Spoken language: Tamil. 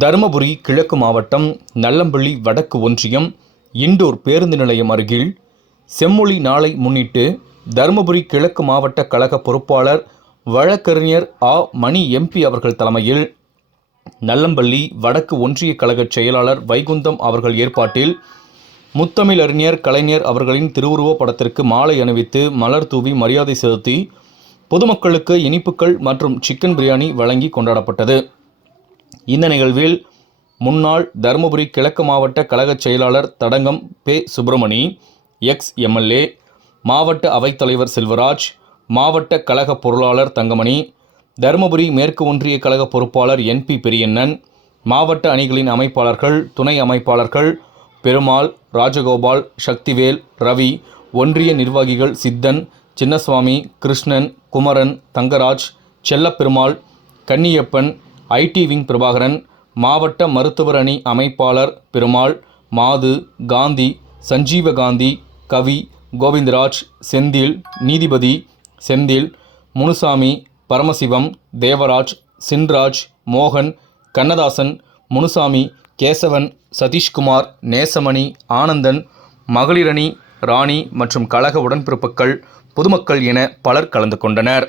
தருமபுரி கிழக்கு மாவட்டம் நல்லம்பள்ளி வடக்கு ஒன்றியம் இண்டோர் பேருந்து நிலையம் அருகில் செம்மொழி நாளை முன்னிட்டு தருமபுரி கிழக்கு மாவட்ட கழக பொறுப்பாளர் வழக்கறிஞர் மணி எம்பி அவர்கள் தலைமையில் நல்லம்பள்ளி வடக்கு ஒன்றிய கழக செயலாளர் வைகுந்தம் அவர்கள் ஏற்பாட்டில் முத்தமிழறிஞர் கலைஞர் அவர்களின் திருவுருவப் படத்திற்கு மாலை அணிவித்து மலர் தூவி மரியாதை செலுத்தி பொதுமக்களுக்கு இனிப்புகள் மற்றும் சிக்கன் பிரியாணி வழங்கி கொண்டாடப்பட்டது. இந்த நிகழ்வில் முன்னாள் தருமபுரி கிழக்கு மாவட்ட கழக செயலாளர் தடங்கம் சுப்பிரமணி, எக்ஸ்-எம்எல்ஏ, மாவட்ட அவைத்தலைவர் செல்வராஜ், மாவட்ட கழக பொருளாளர் தங்கமணி, தருமபுரி மேற்கு ஒன்றிய கழக பொறுப்பாளர் NP பெரியண்ணன், மாவட்ட அணிகளின் அமைப்பாளர்கள், துணை அமைப்பாளர்கள் பெருமாள், ராஜகோபால், சக்திவேல், ரவி, ஒன்றிய நிர்வாகிகள் சித்தன், சின்னசுவாமி, கிருஷ்ணன், குமரன், தங்கராஜ், செல்லப்பெருமாள், கன்னியப்பன், IT விங் பிரபாகரன், மாவட்ட மருத்துவர் அணி அமைப்பாளர் பெருமாள், மாது, காந்தி, சஞ்சீவகாந்தி, கவி, கோவிந்தராஜ், செந்தில், நீதிபதி, செந்தில், முனுசாமி, பரமசிவம், தேவராஜ், சின்ராஜ், மோகன், கண்ணதாசன், முனுசாமி, கேசவன், சதீஷ்குமார், நேசமணி, ஆனந்தன், மகளிரணி, ராணி மற்றும் கழக உடன்பிறப்புகள், பொதுமக்கள் என பலர் கலந்து கொண்டனர்.